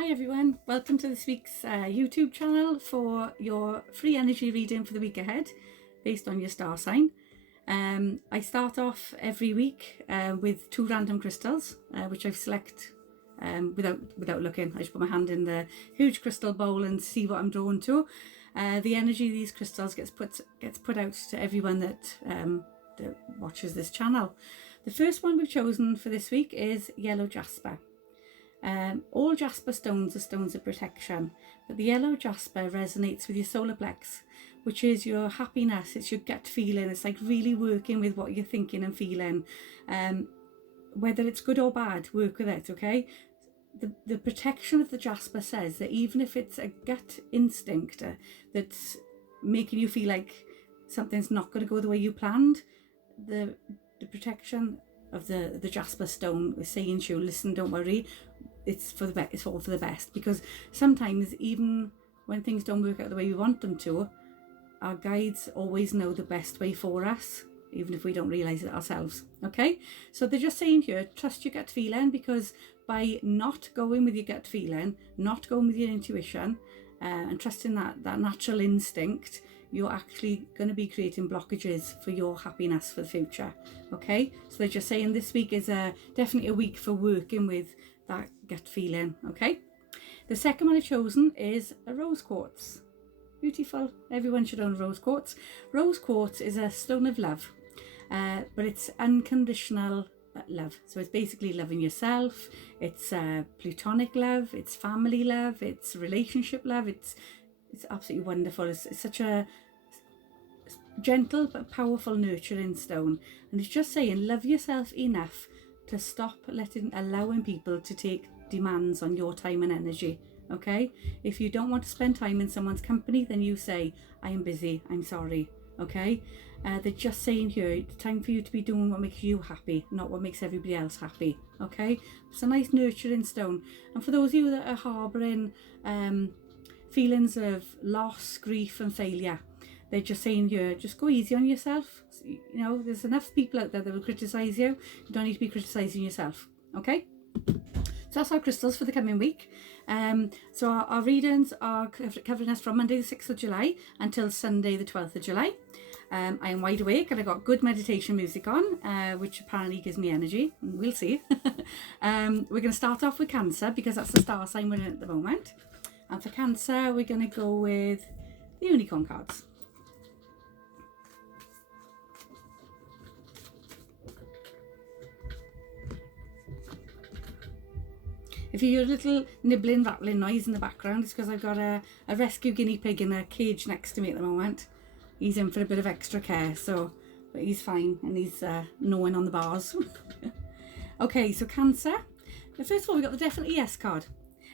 Hi everyone, welcome to this week's YouTube channel for your free energy reading for the week ahead based on your star sign. I start off every week with 2 random crystals which I've select without looking. I just put my hand in the huge crystal bowl and see what I'm drawn to. The energy of these crystals gets put out to everyone that watches this channel. The first one we've chosen for this week is yellow jasper. All jasper stones are stones of protection, but the yellow jasper resonates with your solar plex, which is your happiness. It's your gut feeling. It's like really working with what you're thinking and feeling. Whether it's good or bad, work with it, okay? The protection of the jasper says that even if it's a gut instinct that's making you feel like something's not going to go the way you planned, the protection of the jasper stone is saying to you, listen, don't worry, it's for the best, it's all for the best. Because sometimes even when things don't work out the way we want them to, our guides always know the best way for us, even if we don't realize it ourselves. Okay, so they're just saying here, trust your gut feeling, because by not going with your gut feeling, not going with your intuition, and trusting that natural instinct, you're actually going to be creating blockages for your happiness for the future. Okay, so they're just saying this week is definitely a week for working with that gut feeling. Okay, the second one I've chosen is a rose quartz. Beautiful, everyone should own rose quartz. Rose quartz is a stone of love, but it's unconditional love. So it's basically loving yourself, it's platonic love, it's family love, it's relationship love. It's absolutely wonderful. It's such a gentle but powerful nurturing stone, and it's just saying love yourself enough to stop allowing people to take demands on your time and energy. Okay, if you don't want to spend time in someone's company, then you say, I am busy, I'm sorry. Okay, they're just saying here, it's time for you to be doing what makes you happy, not what makes everybody else happy. Okay, it's a nice nurturing stone. And for those of you that are harbouring feelings of loss, grief and failure, they're just saying here, just go easy on yourself. You know, there's enough people out there that will criticise you. You don't need to be criticising yourself. Okay, so that's our crystals for the coming week. So our readings are covering us from Monday the 6th of July until Sunday the 12th of July. I am wide awake and I got good meditation music on, which apparently gives me energy. We'll see. We're going to start off with Cancer, because that's the star sign we're in at the moment. And for Cancer, we're going to go with the unicorn cards. If you hear a little nibbling, rattling noise in the background, it's because I've got a rescue guinea pig in a cage next to me at the moment. He's in for a bit of extra care, but he's fine, and he's gnawing on the bars. Okay, so Cancer. First of all, we've got the definitely yes card.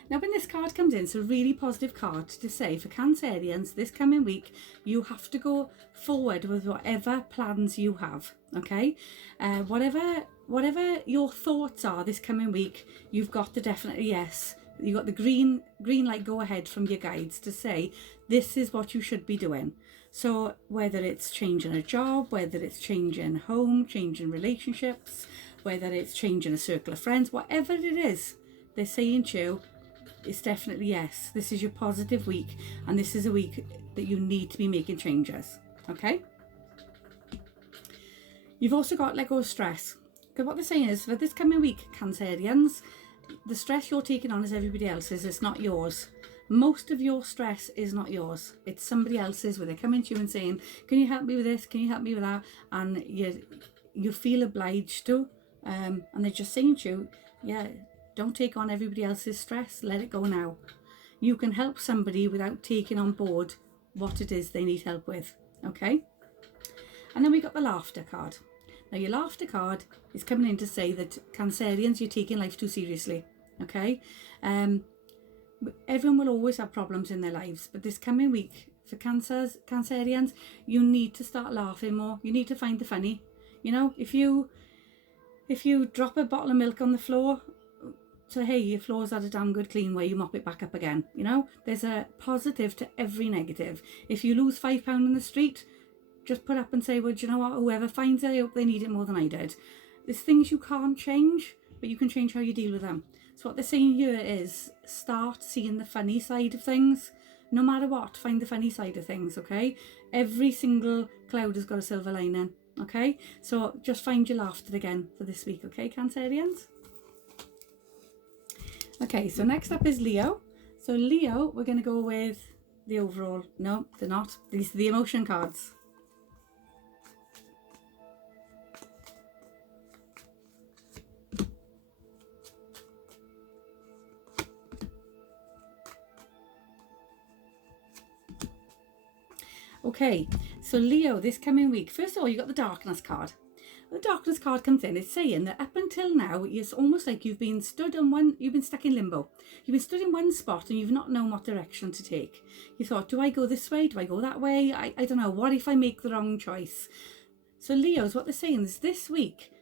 Now, when this card comes in, it's a really positive card to say for Cancerians this coming week, you have to go forward with whatever plans you have. Okay, whatever your thoughts are this coming week, you've got the definitely yes. You got the green light go ahead from your guides to say this is what you should be doing. So whether it's changing a job, whether it's changing home, changing relationships, whether it's changing a circle of friends, whatever it is, they're saying to you, it's definitely yes. This is your positive week, and this is a week that you need to be making changes. Okay. You've also got let go of stress, because what they're saying is for this coming week, Cancerians, the stress you're taking on is everybody else's. It's not yours. Most of your stress is not yours. It's somebody else's, where they're coming to you and saying, can you help me with this? Can you help me with that? And you feel obliged to, and they're just saying to you, yeah, don't take on everybody else's stress. Let it go now. You can help somebody without taking on board what it is they need help with. Okay. And then we got the laughter card. Now your laughter card is coming in to say that Cancerians, you're taking life too seriously. Okay. Everyone will always have problems in their lives, but this coming week for Cancerians, you need to start laughing more. You need to find the funny. You know, if you drop a bottle of milk on the floor, so hey, your floor's had a damn good clean way, you mop it back up again. You know, there's a positive to every negative. If you lose £5 in the street, just put up and say, well, do you know what, whoever finds it, I hope they need it more than I did. There's things you can't change, but you can change how you deal with them. So what they're saying here is start seeing the funny side of things. No matter what, find the funny side of things, okay? Every single cloud has got a silver lining, okay? So just find your laughter again for this week, okay, Cancerians? Okay, so next up is Leo. So Leo, we're going to go with the overall. No, they're not. These are the emotion cards. Okay, so Leo, this coming week, first of all, you got the darkness card. The darkness card comes in, it's saying that up until now, it's almost like you've been stuck in limbo. You've been stood in one spot and you've not known what direction to take. You thought, do I go this way? Do I go that way? I don't know. What if I make the wrong choice? So Leo's, what they're saying is this week,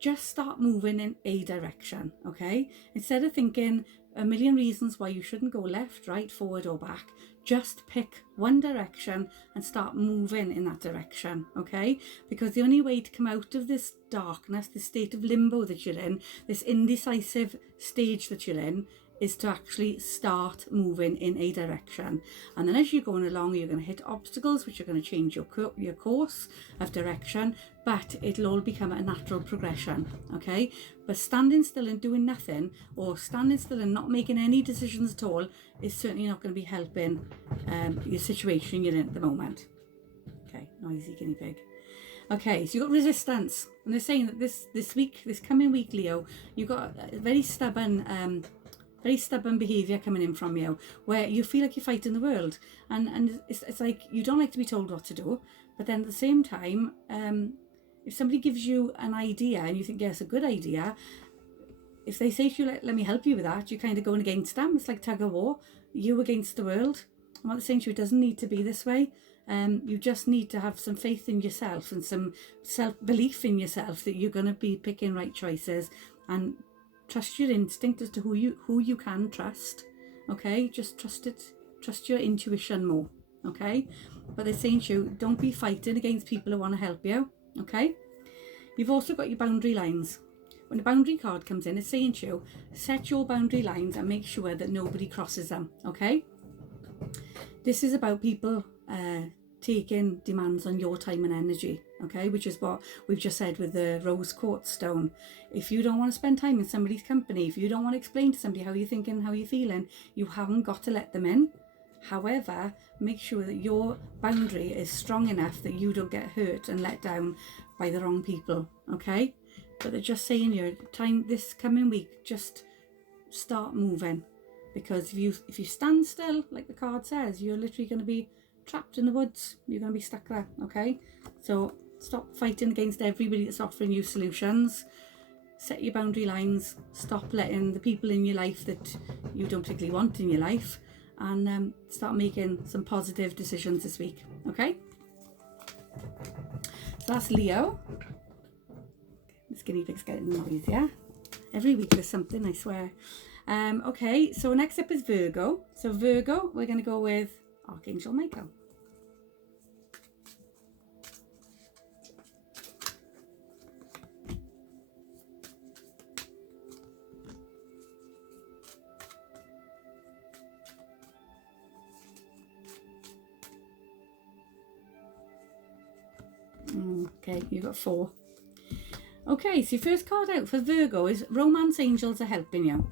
just start moving in a direction, okay? Instead of thinking a million reasons why you shouldn't go left, right, forward or back, just pick one direction and start moving in that direction, okay? Because the only way to come out of this darkness, this state of limbo that you're in, this indecisive stage that you're in, is to actually start moving in a direction. And then as you're going along, you're going to hit obstacles which are going to change your course of direction, but it'll all become a natural progression, okay? But standing still and doing nothing, or standing still and not making any decisions at all, is certainly not going to be helping your situation you're in at the moment. Okay, noisy guinea pig. Okay, so you've got resistance, and they're saying that this coming week, Leo, you've got a very stubborn behaviour coming in from you, where you feel like you're fighting the world, and it's like you don't like to be told what to do, but then at the same time, if somebody gives you an idea and you think, yeah, it's a good idea, if they say to you, let me help you with that, you're kind of going against them. It's like tug of war, you against the world. And what they're saying to you, it doesn't need to be this way. You just need to have some faith in yourself and some self-belief in yourself that you're going to be picking right choices, and trust your instinct as to who you can trust, okay? Just trust it. Trust your intuition more, okay? But they're saying to you, don't be fighting against people who want to help you, okay? You've also got your boundary lines. When the boundary card comes in, it's saying to you, set your boundary lines and make sure that nobody crosses them, okay? This is about people taking demands on your time and energy, okay? Which is what we've just said with the rose quartz stone. If you don't want to spend time in somebody's company, if you don't want to explain to somebody how you're thinking, how you're feeling, you haven't got to let them in. However, make sure that your boundary is strong enough that you don't get hurt and let down by the wrong people, okay? But they're just saying your time this coming week, just start moving, because if you stand still, like the card says, you're literally going to be trapped in the woods. You're going to be stuck there, okay? So stop fighting against everybody that's offering you solutions. Set your boundary lines. Stop letting the people in your life that you don't particularly want in your life, and start making some positive decisions this week, okay? So that's Leo. This guinea pig's getting noisier. Every week there's something, I swear. Okay, so next up is Virgo. So Virgo, we're going to go with Archangel Michael. Okay, you've got 4. Okay, so your first card out for Virgo is Romance Angels Are Helping You.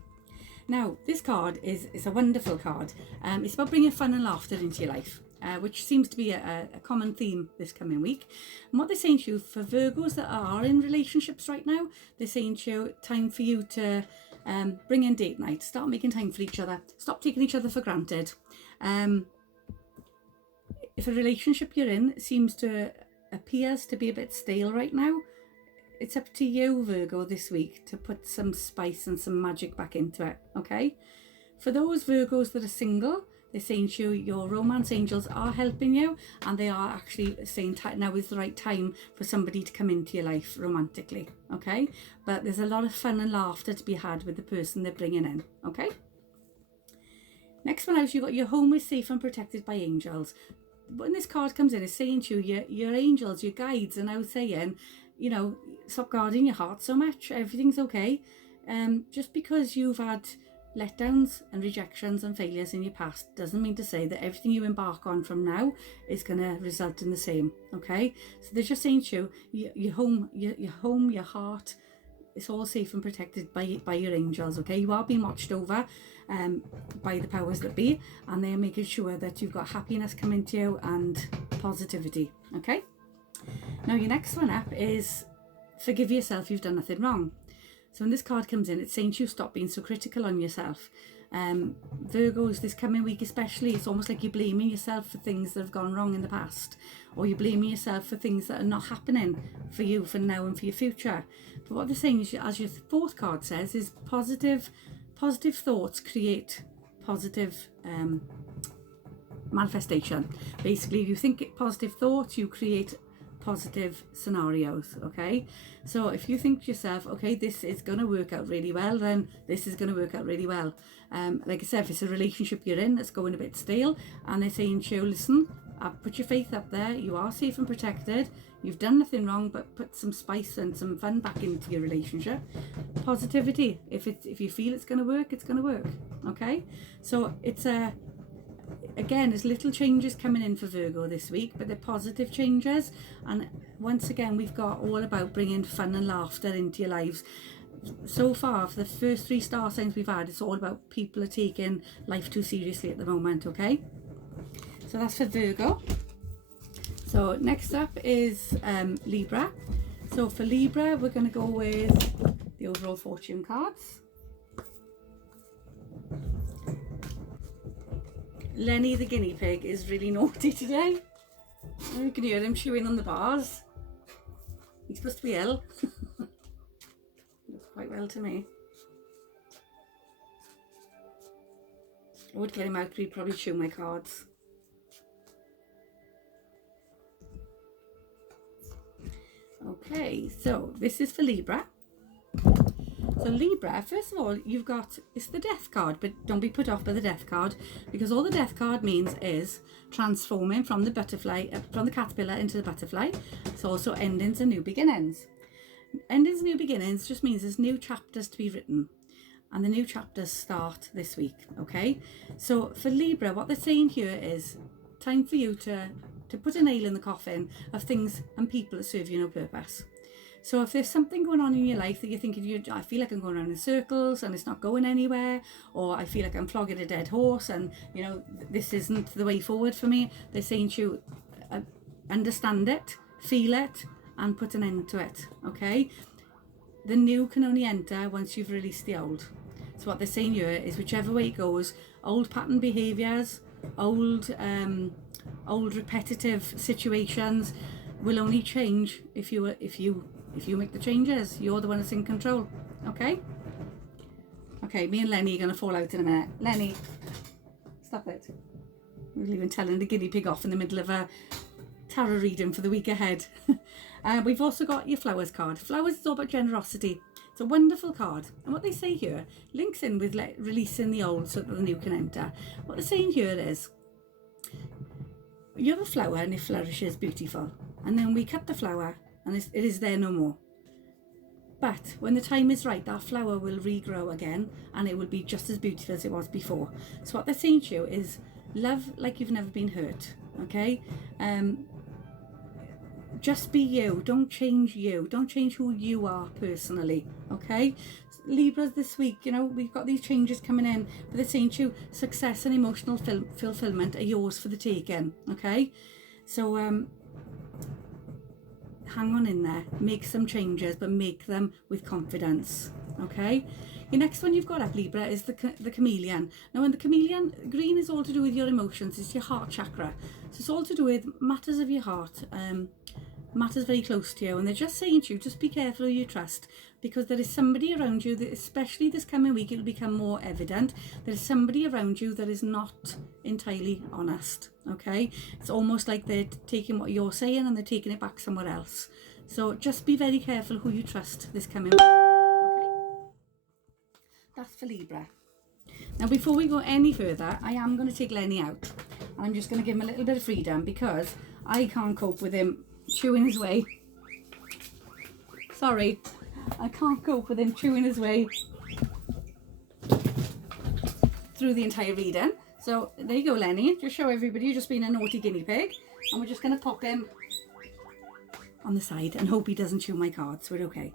Now, this card is a wonderful card. It's about bringing fun and laughter into your life, which seems to be a common theme this coming week. And what they're saying to you, for Virgos that are in relationships right now, they're saying to you, time for you to bring in date night. Start making time for each other. Stop taking each other for granted. If a relationship you're in appears to be a bit stale right now, it's up to you, Virgo, this week to put some spice and some magic back into it, okay? For those Virgos that are single, they're saying to you, your romance angels are helping you, and they are actually saying now is the right time for somebody to come into your life romantically, okay? But there's a lot of fun and laughter to be had with the person they're bringing in, okay? Next one out, you've got your home is safe and protected by angels. When this card comes in, it's saying to you, your angels, your guides are now saying, you know, stop guarding your heart so much. Everything's okay. just because you've had letdowns and rejections and failures in your past doesn't mean to say that everything you embark on from now is going to result in the same. Okay, so they're just saying to you, your home, your heart, it's all safe and protected by your angels. Okay, you are being watched over by the powers that be, and they're making sure that you've got happiness coming to you and positivity. Okay, now your next one up is forgive yourself, you've done nothing wrong. So when this card comes in, it's saying to you stop being so critical on yourself. Virgos, this coming week especially, it's almost like you're blaming yourself for things that have gone wrong in the past, or you're blaming yourself for things that are not happening for you for now and for your future. But what they're saying is, as your fourth card says, is positive thoughts create positive manifestation. Basically, if you think positive thoughts, you create positive scenarios. Okay, so if you think to yourself, okay, this is going to work out really well, then this is going to work out really well. Like I said, if it's a relationship you're in that's going a bit stale, and they're saying to you, listen, put your faith up there, you are safe and protected, you've done nothing wrong, but put some spice and some fun back into your relationship. Positivity. If you feel it's going to work, it's going to work. Okay, so it's again, there's little changes coming in for Virgo this week, but they're positive changes. And once again, we've got all about bringing fun and laughter into your lives. So far, for the first 3 star signs we've had, it's all about people are taking life too seriously at the moment. Okay, so that's for Virgo. So next up is Libra. So for Libra, we're going to go with the overall fortune cards. Lenny the guinea pig is really naughty today. You can hear him chewing on the bars. He's supposed to be ill. Looks quite well to me. I would get him out, but he'd probably chew my cards. Okay, so this is for Libra. So Libra, first of all, you've got, it's the death card, but don't be put off by the death card, because all the death card means is transforming from the butterfly, from the caterpillar into the butterfly. It's also endings and new beginnings. Endings and new beginnings just means there's new chapters to be written, and the new chapters start this week. Okay, so for Libra, what they're saying here is time for you to put a nail in the coffin of things and people that serve you no purpose. So if there's something going on in your life that you're thinking, I feel like I'm going around in circles and it's not going anywhere, or I feel like I'm flogging a dead horse and, you know, this isn't the way forward for me, they're saying to you, understand it, feel it, and put an end to it. Okay? The new can only enter once you've released the old. So what they're saying here is whichever way it goes, old pattern behaviours, old repetitive situations will only change if you make the changes. You're the one that's in control. Okay? Okay, me and Lenny are going to fall out in a minute. Lenny, stop it. We're even telling the guinea pig off in the middle of a tarot reading for the week ahead. We've also got your flowers card. Flowers is all about generosity. It's a wonderful card. And what they say here links in with releasing the old so that the new can enter. What they're saying here is, you have a flower and it flourishes beautiful. And then we cut the flower and it is there no more. But when the time is right, that flower will regrow again and it will be just as beautiful as it was before. So what they're saying to you is love like you've never been hurt. Okay? Just be you. Don't change you. Don't change who you are personally. Okay? Libras this week, you know, we've got these changes coming in, but they're saying to you, success and emotional fulfillment are yours for the taking. Okay? So, hang on in there, make some changes, but make them with confidence. Okay, your next one you've got up, Libra, is the chameleon. Now, when the chameleon, green is all to do with your emotions, it's your heart chakra, so it's all to do with matters of your heart, matters very close to you, and they're just saying to you, just be careful who you trust, because there is somebody around you that, especially this coming week, it'll become more evident, there is somebody around you that is not entirely honest. Okay, it's almost like they're taking what you're saying and they're taking it back somewhere else. So just be very careful who you trust this coming week. Okay, that's for Libra. Now, before we go any further, I am going to take Lenny out, and I'm just going to give him a little bit of freedom because I can't cope with him chewing his way. Sorry, I can't cope with him chewing his way through the entire reading. So there you go, Lenny. Just show everybody you've just been a naughty guinea pig. And we're just going to pop him on the side and hope he doesn't chew my cards. We're okay.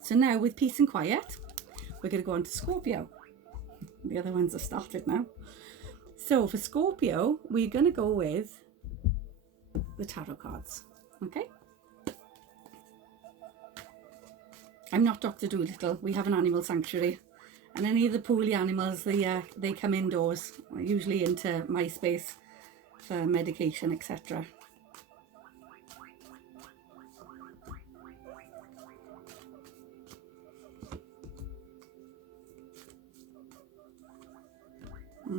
So now with peace and quiet, we're going to go on to Scorpio. The other ones have started now. So for Scorpio, we're going to go with the tarot cards. Okay. I'm not Dr. Dolittle. We have an animal sanctuary. And any of the poorly animals, they come indoors, usually into my space for medication, etc.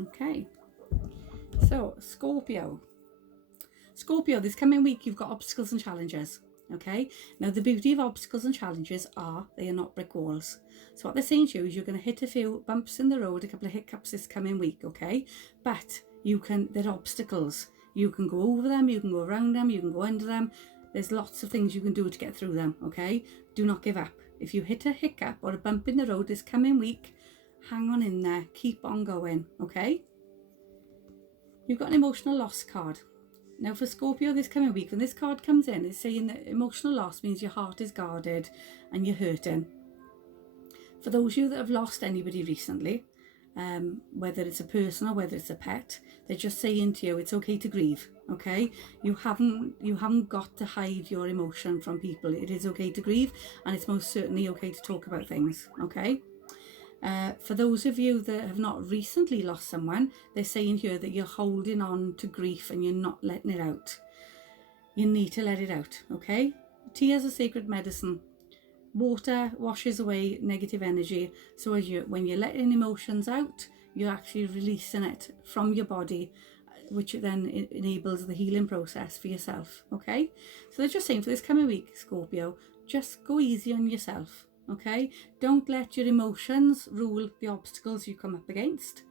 Okay, so Scorpio, this coming week you've got obstacles and challenges. Okay, now the beauty of obstacles and challenges are they are not brick walls. So what they're saying to you is you're going to hit a few bumps in the road, a couple of hiccups this coming week, okay, but they're obstacles. You can go over them, you can go around them, you can go under them. There's lots of things you can do to get through them. Okay, do not give up. If you hit a hiccup or a bump in the road this coming week, hang on in there, keep on going. Okay, you've got an emotional loss card. Now for Scorpio this coming week, when this card comes in, it's saying that emotional loss means your heart is guarded and you're hurting. For those of you that have lost anybody recently, whether it's a person or whether it's a pet, they're just saying to you it's okay to grieve. Okay, you haven't got to hide your emotion from people. It is okay to grieve, and it's most certainly okay to talk about things. Okay. For those of you that have not recently lost someone, they're saying here that you're holding on to grief and you're not letting it out. You need to let it out, okay? Tears are sacred medicine. Water washes away negative energy. So when you're letting emotions out, you're actually releasing it from your body, which then enables the healing process for yourself, okay? So they're just saying for this coming week, Scorpio, just go easy on yourself. Okay, don't let your emotions rule the obstacles you come up against.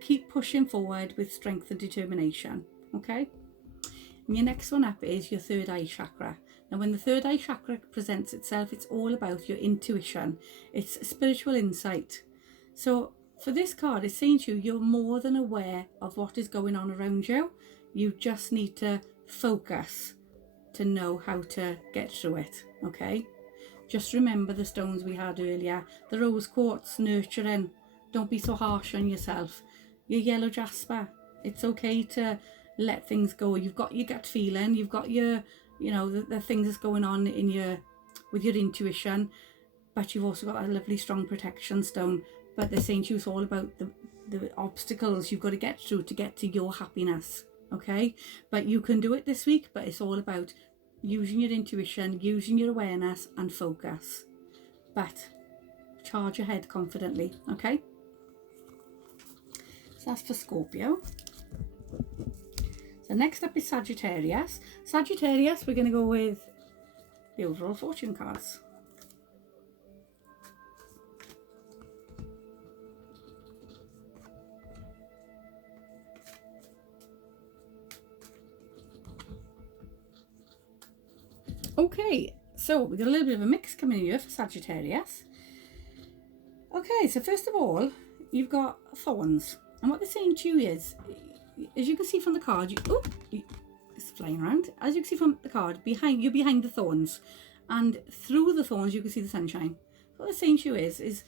Keep pushing forward with strength and determination. Okay, and your next one up is your third eye chakra. Now when the third eye chakra presents itself, it's all about your intuition. It's spiritual insight. So for this card, it's saying to you, you're more than aware of what is going on around you. You just need to focus to know how to get through it. Okay, just remember the stones we had earlier. The rose quartz, nurturing. Don't be so harsh on yourself. Your yellow jasper. It's okay to let things go. You've got your gut feeling. You've got your, the things that's going on with your intuition. But you've also got a lovely strong protection stone. But they're saying to you it's all about the obstacles you've got to get through to get to your happiness. Okay? But you can do it this week. But it's all about using your intuition, using your awareness and focus. But charge ahead confidently, okay? So that's for Scorpio. So next up is Sagittarius. Sagittarius, we're going to go with the overall fortune cards. Okay, so we've got a little bit of a mix coming in here for Sagittarius. Okay, so first of all, you've got thorns. And what they're saying to you is, as you can see from the card, it's flying around. As you can see from the card, you're behind the thorns. And through the thorns, you can see the sunshine. What they're saying to you is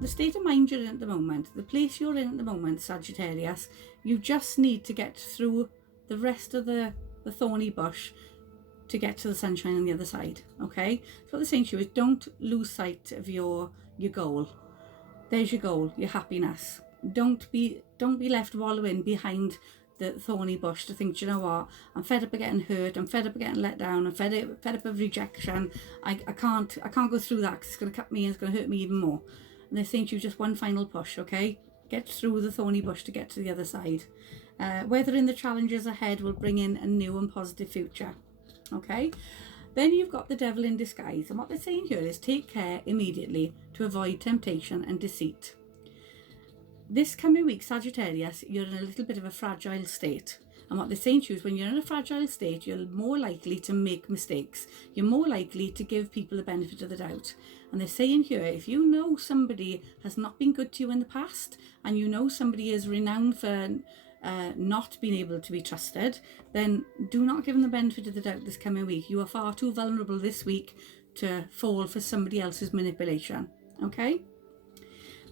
the state of mind you're in at the moment, the place you're in at the moment, Sagittarius, you just need to get through the rest of the thorny bush to get to the sunshine on the other side. Okay, so what they're saying to you is don't lose sight of your goal. There's your goal, your happiness. Don't be left wallowing behind the thorny bush to think, you know what, I'm fed up of getting hurt, I'm fed up of getting let down, I'm fed up of rejection. I can't go through that because it's going to cut me and it's going to hurt me even more. And they're saying to you just one final push. Okay, get through the thorny bush to get to the other side. Weathering the challenges ahead will bring in a new and positive future. Okay, then you've got the devil in disguise, and what they're saying here is take care immediately to avoid temptation and deceit. This coming week, Sagittarius, you're in a little bit of a fragile state, And what they're saying to you is when you're in a fragile state, you're more likely to make mistakes. You're more likely to give people the benefit of the doubt. And they're saying here, if you know somebody has not been good to you in the past, and you know somebody is renowned for not being able to be trusted, then do not give them the benefit of the doubt this coming week. You are far too vulnerable this week to fall for somebody else's manipulation. Okay?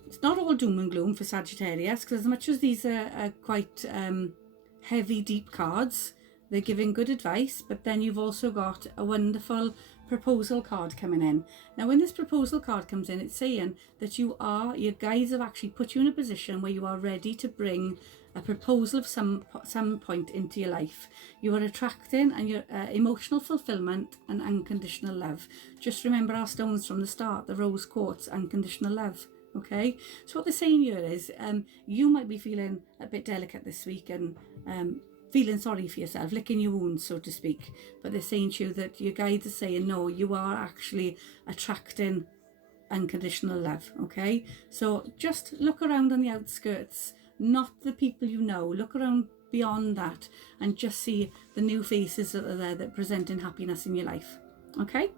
It's not all doom and gloom for Sagittarius, because as much as these are quite heavy, deep cards, they're giving good advice, but then you've also got a wonderful proposal card coming in. Now, when this proposal card comes in, it's saying that your guides have actually put you in a position where you are ready to bring a proposal of some point into your life. You are attracting and your emotional fulfillment and unconditional love. Just remember our stones from the start, the rose quartz, unconditional love. Okay, so what they're saying here is you might be feeling a bit delicate this week and feeling sorry for yourself, licking your wounds, so to speak. But they're saying to you that your guides are saying, no, you are actually attracting unconditional love. Okay, so just look around on the outskirts, not the people you know. Look around beyond that and just see the new faces that are there that are presenting happiness in your life. Okay.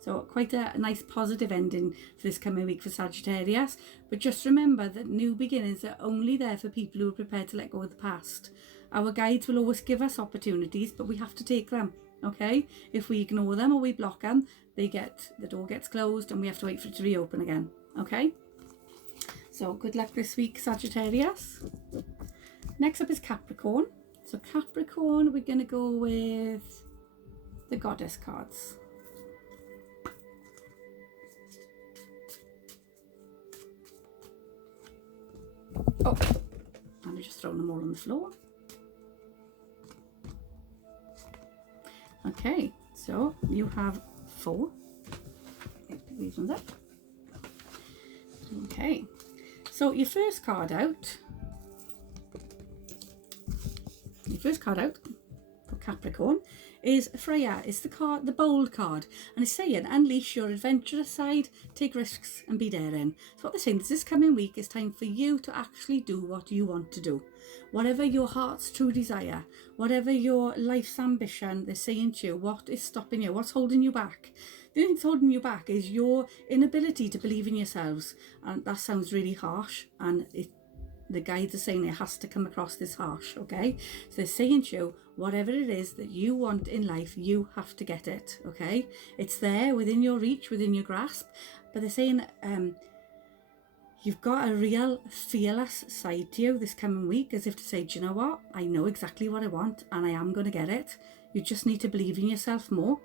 So quite a nice positive ending for this coming week for Sagittarius. But just remember that new beginnings are only there for people who are prepared to let go of the past. Our guides will always give us opportunities, but we have to take them. Okay? If we ignore them or we block them, the door gets closed and we have to wait for it to reopen again. Okay? So good luck this week, Sagittarius. Next up is Capricorn. So Capricorn, we're going to go with the Goddess cards. Oh, and I'm just throwing them all on the floor. Okay, so you have 4. These ones up. Okay, so your first card out for Capricorn is Freya. It's the card, the bold card, and it's saying unleash your adventurous side, take risks and be daring. So what they're saying is this coming week is time for you to actually do what you want to do. Whatever your heart's true desire, whatever your life's ambition, they're saying to you, what is stopping you? What's holding you back? The only thing that's holding you back is your inability to believe in yourselves. And that sounds really harsh, and the guides are saying it has to come across this harsh, okay? So they're saying to you, whatever it is that you want in life, you have to get it, okay? It's there within your reach, within your grasp. But they're saying you've got a real fearless side to you this coming week, as if to say, do you know what? I know exactly what I want and I am going to get it. You just need to believe in yourself more.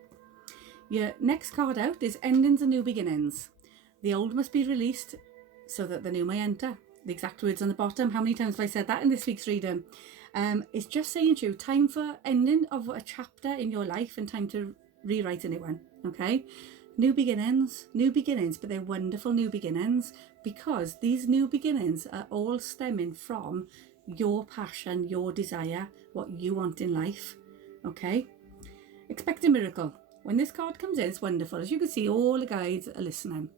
Your next card out is endings and new beginnings. The old must be released so that the new may enter. The exact words on the bottom. How many times have I said that in this week's reading? It's just saying to you, time for ending of a chapter in your life and time to rewrite a new one. Okay? New beginnings, but they're wonderful new beginnings, because these new beginnings are all stemming from your passion, your desire, what you want in life. Okay? Expect a miracle. When this card comes in, it's wonderful. As you can see, all the guides are listening.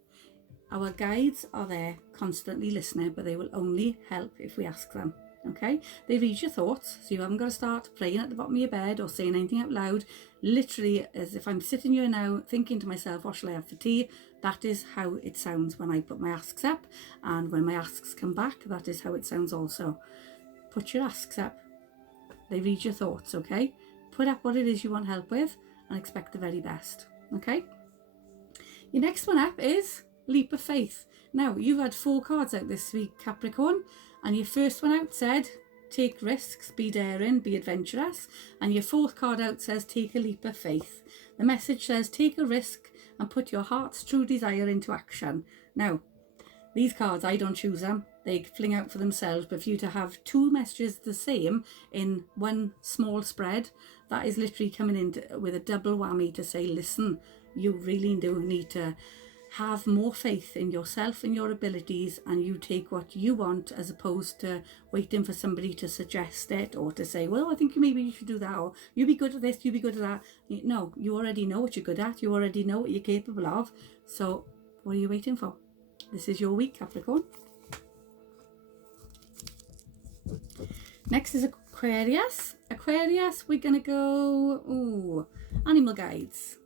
Our guides are there constantly listening, but they will only help if we ask them. Okay? They read your thoughts, so you haven't got to start praying at the bottom of your bed or saying anything out loud. Literally, as if I'm sitting here now thinking to myself, what shall I have for tea? That is how it sounds when I put my asks up, and when my asks come back, that is how it sounds also. Put your asks up. They read your thoughts, okay? Put up what it is you want help with and expect the very best, okay? Your next one up is Leap of Faith. Now, you've had 4 cards out this week, Capricorn, and your first one out said, take risks, be daring, be adventurous, and your 4th card out says, take a leap of faith. The message says, take a risk and put your heart's true desire into action. Now, these cards, I don't choose them. They fling out for themselves, but for you to have 2 messages the same in one small spread, that is literally coming in with a double whammy to say, listen, you really do need to have more faith in yourself and your abilities, and you take what you want as opposed to waiting for somebody to suggest it or to say, well, I think maybe you should do that, or you be good at this, you be good at that. No, you already know what you're good at. You already know what you're capable of. So what are you waiting for? This is your week, Capricorn. Next is Aquarius. Aquarius, we're going to go, animal guides.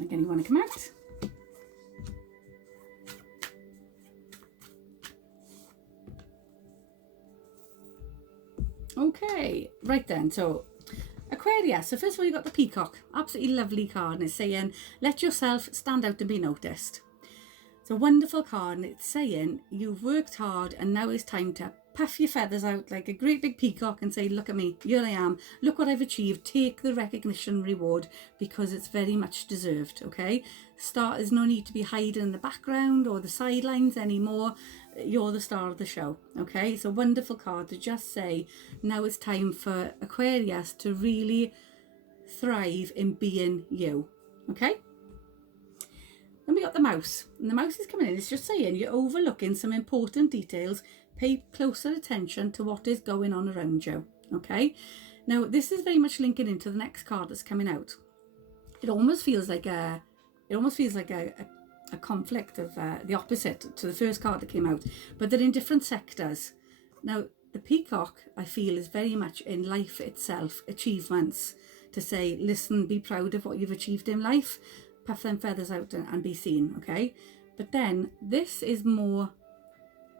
Again, you want to come out. Okay, right then, so Aquarius, so first of all you got the peacock, absolutely lovely card, and it's saying let yourself stand out and be noticed. It's a wonderful card, and it's saying you've worked hard and now it's time to puff your feathers out like a great big peacock and say, look at me, here I am, look what I've achieved, take the recognition reward, because it's very much deserved. Okay, there's no need to be hiding in the background or the sidelines anymore. You're the star of the show. Okay, it's a wonderful card to just say now it's time for Aquarius to really thrive in being you. Okay, then we got the mouse, and the mouse is coming in. It's just saying you're overlooking some important details. Pay closer attention to what is going on around you. Okay, now this is very much linking into the next card that's coming out. It almost feels like a conflict of the opposite to the first card that came out, but they're in different sectors. Now the peacock, I feel, is very much in life itself, achievements, to say listen, be proud of what you've achieved in life, puff them feathers out and be seen. Okay, but then this is more,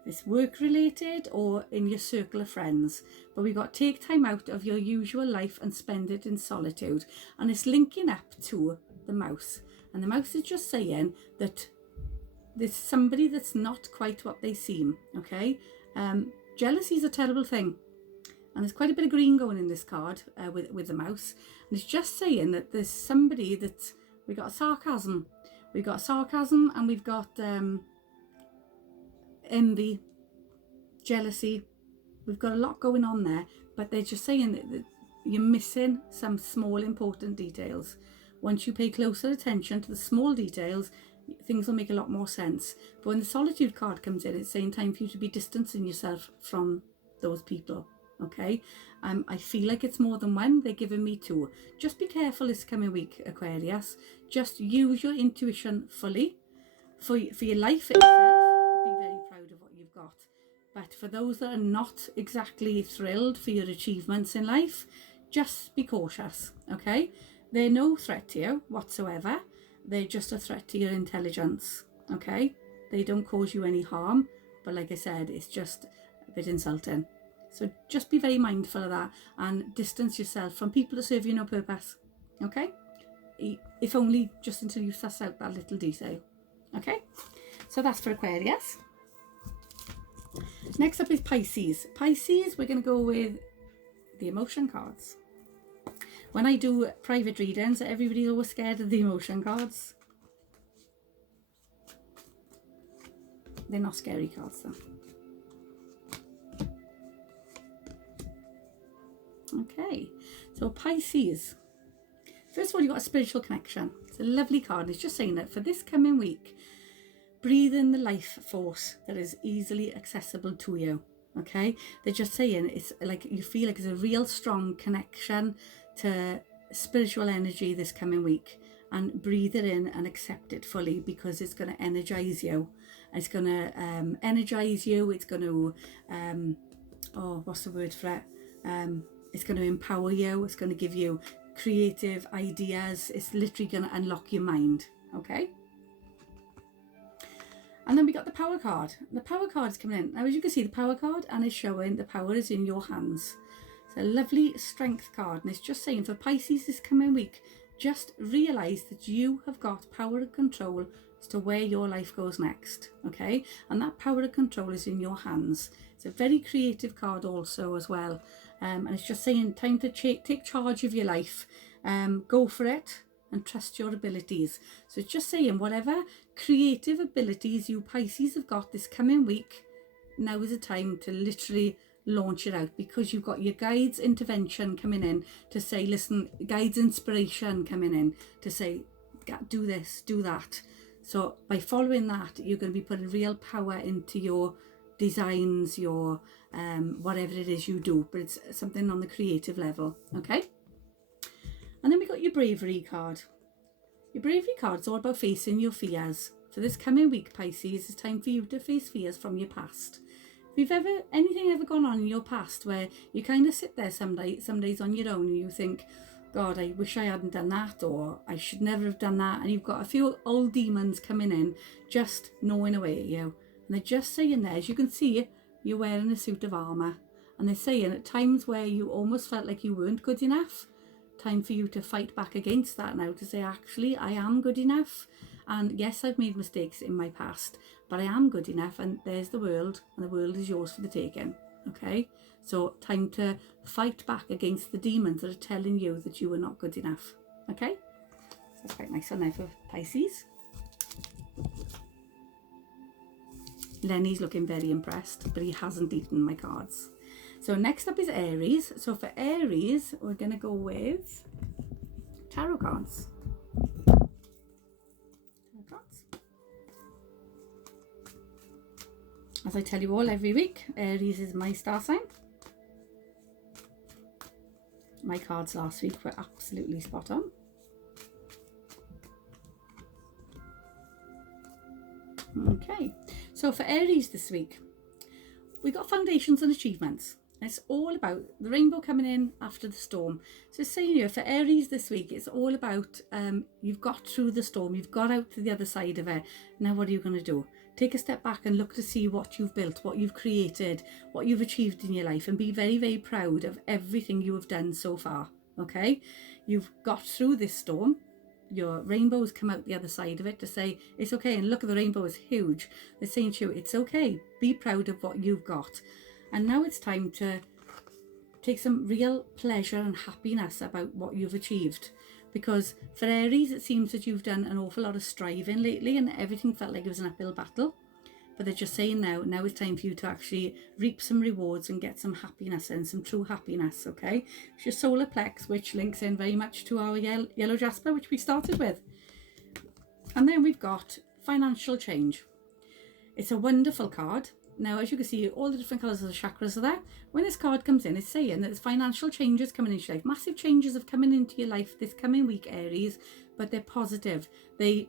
it's work related or in your circle of friends, but we got take time out of your usual life and spend it in solitude, and it's linking up to the mouse, and the mouse is just saying that there's somebody that's not quite what they seem. Okay, jealousy is a terrible thing, and there's quite a bit of green going in this card with the mouse, and it's just saying that there's somebody that we got sarcasm, and we've got envy, jealousy. We've got a lot going on there, but they're just saying that you're missing some small important details. Once you pay closer attention to the small details, things will make a lot more sense. But when the solitude card comes in, it's saying time for you to be distancing yourself from those people. Okay, I feel like it's more than one. They're giving me two. Just be careful this coming week, Aquarius. Just use your intuition fully for your life itself. Be very proud of what you've got. But for those that are not exactly thrilled for your achievements in life, just be cautious. Okay, they're no threat to you whatsoever. They're just a threat to your intelligence. Okay, they don't cause you any harm, but like I said, it's just a bit insulting. So just be very mindful of that and distance yourself from people that serve you no purpose. Okay, if only just until you suss out that little detail. Okay, so that's for Aquarius. Next up is Pisces. Pisces, we're going to go with the emotion cards. When I do private readings, everybody's always scared of the emotion cards. They're not scary cards though. Okay, so Pisces. First of all, you've got a spiritual connection. It's a lovely card. It's just saying that for this coming week, breathe in the life force that is easily accessible to you. Okay, they're just saying it's like you feel like it's a real strong connection to spiritual energy this coming week, and breathe it in and accept it fully, because it's going to energize you. It's going to energize you. It's going to what's the word for it? It's going to empower you. It's going to give you creative ideas. It's literally going to unlock your mind. Okay. And then we got the power card. The power card is coming in. Now, as you can see, the power card, and it's showing the power is in your hands. It's a lovely strength card. And it's just saying for Pisces this coming week, just realise that you have got power and control as to where your life goes next. Okay. And that power and control is in your hands. It's a very creative card also as well. And it's just saying time to take charge of your life. Go for it and trust your abilities. So it's just saying whatever creative abilities you Pisces have got this coming week, now is the time to literally launch it out, because you've got your guides intervention coming in to say, listen, guides inspiration coming in to say, do this, do that. So by following that, you're going to be putting real power into your designs, your whatever it is you do, but it's something on the creative level. Okay. And then we got your bravery card. Your bravery card's all about facing your fears. For this coming week, Pisces, it's time for you to face fears from your past. If you've anything ever gone on in your past where you kind of sit there some days on your own and you think, God, I wish I hadn't done that, or I should never have done that, and you've got a few old demons coming in, just gnawing away at you. And they're just saying there, as you can see, you're wearing a suit of armour. And they're saying at times where you almost felt like you weren't good enough, time for you to fight back against that now, to say, actually, I am good enough. And yes, I've made mistakes in my past, but I am good enough, and there's the world, and the world is yours for the taking. Okay? So time to fight back against the demons that are telling you that you are not good enough. Okay? So that's quite nice one there for Pisces. Lenny's looking very impressed, but he hasn't eaten my cards. So next up is Aries. So for Aries, we're going to go with tarot cards. As I tell you all every week, Aries is my star sign. My cards last week were absolutely spot on. Okay, so for Aries this week, we got foundations and achievements. It's all about the rainbow coming in after the storm. So saying here, for Aries this week, it's all about you've got through the storm, you've got out to the other side of it. Now what are you going to do? Take a step back and look to see what you've built, what you've created, what you've achieved in your life, and be very, very proud of everything you have done so far. Okay? You've got through this storm. Your rainbow's come out the other side of it to say, it's okay. And look at the rainbow, is huge. They're saying to you, it's okay. Be proud of what you've got. And now it's time to take some real pleasure and happiness about what you've achieved. Because for Aries, it seems that you've done an awful lot of striving lately and everything felt like it was an uphill battle. But they're just saying now it's time for you to actually reap some rewards and get some happiness and some true happiness, okay? It's your solar plex, which links in very much to our yellow jasper, which we started with. And then we've got financial change. It's a wonderful card. Now, as you can see, all the different colours of the chakras are there. When this card comes in, it's saying that there's financial changes coming into your life. Massive changes have coming into your life this coming week, Aries, but they're positive. They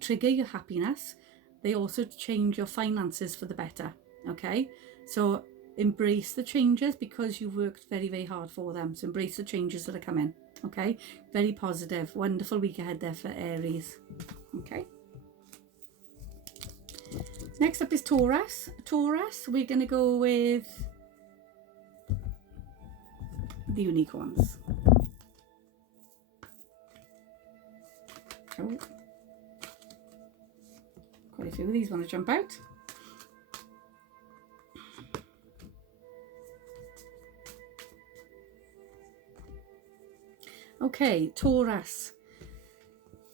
trigger your happiness. They also change your finances for the better, okay? So embrace the changes because you've worked very, very hard for them. So embrace the changes that are coming, okay? Very positive. Wonderful week ahead there for Aries, okay? Next up is Taurus. Taurus, we're going to go with the unicorns. Oh. Quite a few of these want to jump out. Okay, Taurus.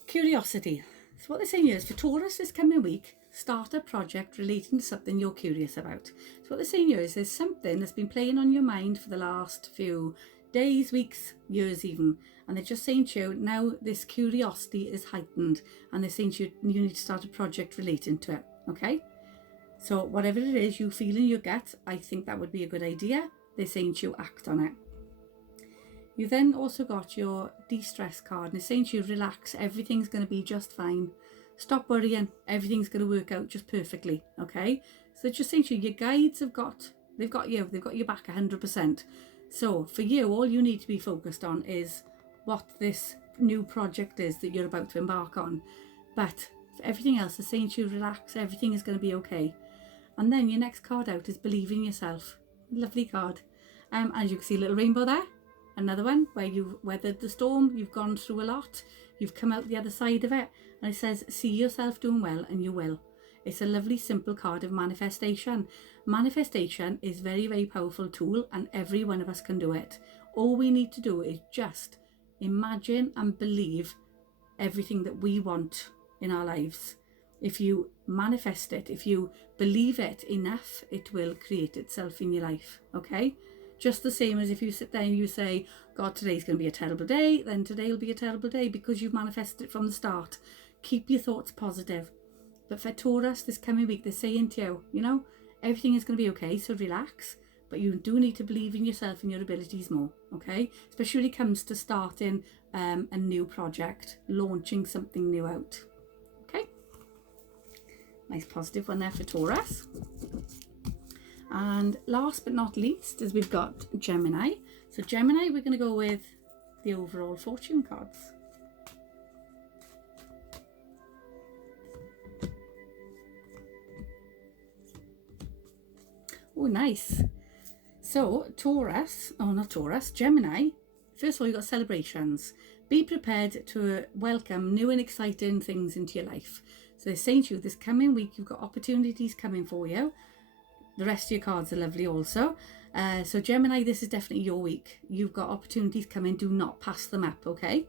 Curiosity. So what they're saying here is for Taurus this coming week, start a project relating to something you're curious about. So what they're saying here is there's something that's been playing on your mind for the last few days, weeks, years even. And they're just saying to you, now this curiosity is heightened. And they're saying to you, you need to start a project relating to it. Okay? So whatever it is you feel in your gut, I think that would be a good idea. They're saying to you, act on it. You then also got your de-stress card. And it's saying to you, relax, everything's going to be just fine. Stop worrying, everything's going to work out just perfectly, okay? So just saying to you, your guides they've got your back 100%. So for you, all you need to be focused on is what this new project is that you're about to embark on. But for everything else, they're saying to you, relax, everything is going to be okay. And then your next card out is believe in yourself. Lovely card. As you can see, a little rainbow there. Another one where you've weathered the storm, you've gone through a lot, you've come out the other side of it. And it says, see yourself doing well and you will. It's a lovely, simple card of manifestation. Manifestation is a very, very powerful tool and every one of us can do it. All we need to do is just imagine and believe everything that we want in our lives. If you manifest it, if you believe it enough, it will create itself in your life, okay? Just the same as if you sit there and you say, God, today's going to be a terrible day, then today will be a terrible day because you've manifested it from the start. Keep your thoughts positive. But for Taurus, this coming week, they're saying to you, everything is going to be okay, so relax. but you do need to believe in yourself and your abilities more, okay? Especially when it comes to starting a new project, launching something new out, okay? Nice positive one there for Taurus. And last but not least is we've got Gemini. So Gemini, we're going to go with the overall fortune cards. Oh, nice. So Gemini, first of all, you've got celebrations. Be prepared to welcome new and exciting things into your life. So they're saying to you this coming week, you've got opportunities coming for you. The rest of your cards are lovely also. So Gemini, this is definitely your week. You've got opportunities coming. Do not pass them up, okay?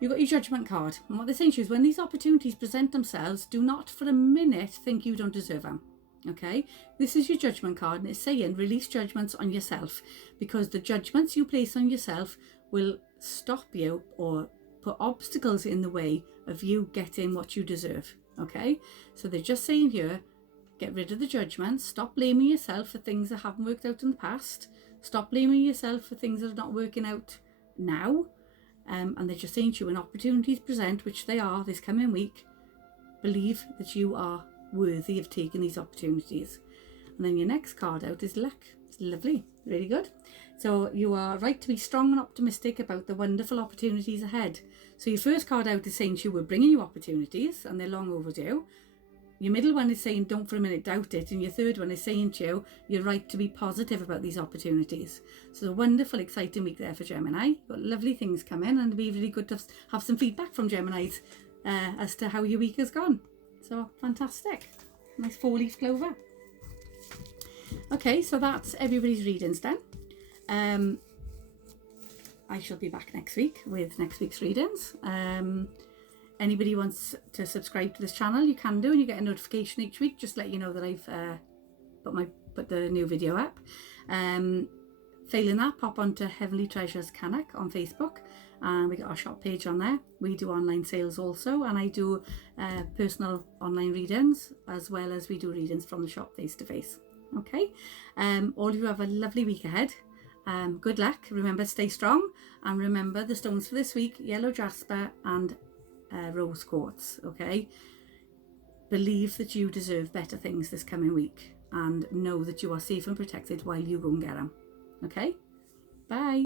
You've got your Judgment card. And what they're saying to you is when these opportunities present themselves, do not for a minute think you don't deserve them. Okay, this is your Judgment card, and it's saying release judgments on yourself, because the judgments you place on yourself will stop you or put obstacles in the way of you getting what you deserve. Okay, so they're just saying here, get rid of the judgments, stop blaming yourself for things that haven't worked out in the past, stop blaming yourself for things that are not working out now, and they're just saying to you when opportunities present, which they are this coming week, believe that you are worthy of taking these opportunities. And then your next card out is luck. It's lovely, really good. So you are right to be strong and optimistic about the wonderful opportunities ahead. So your first card out is saying to you, we're bringing you opportunities and they're long overdue. Your middle one is saying don't for a minute doubt it, and your third one is saying to you, you're right to be positive about these opportunities. So a wonderful, exciting week there for Gemini. You've got lovely things coming, and it'll be really good to have some feedback from Geminis as to how your week has gone. So fantastic. Nice 4-leaf clover. Okay, so that's everybody's readings done. I shall be back next week with next week's readings. Anybody wants to subscribe to this channel, you can do, and you get a notification each week, just let you know that I've put the new video up. Failing that, pop onto Heavenly Treasures Cannock on Facebook, and we got our shop page on there. We do online sales also, and I do personal online readings, as well as we do readings from the shop face to face. Okay, all of you have a lovely week ahead. Good luck. Remember, stay strong, and remember the stones for this week: yellow jasper and rose quartz. Okay, believe that you deserve better things this coming week, and know that you are safe and protected while you go and get them. Okay, bye.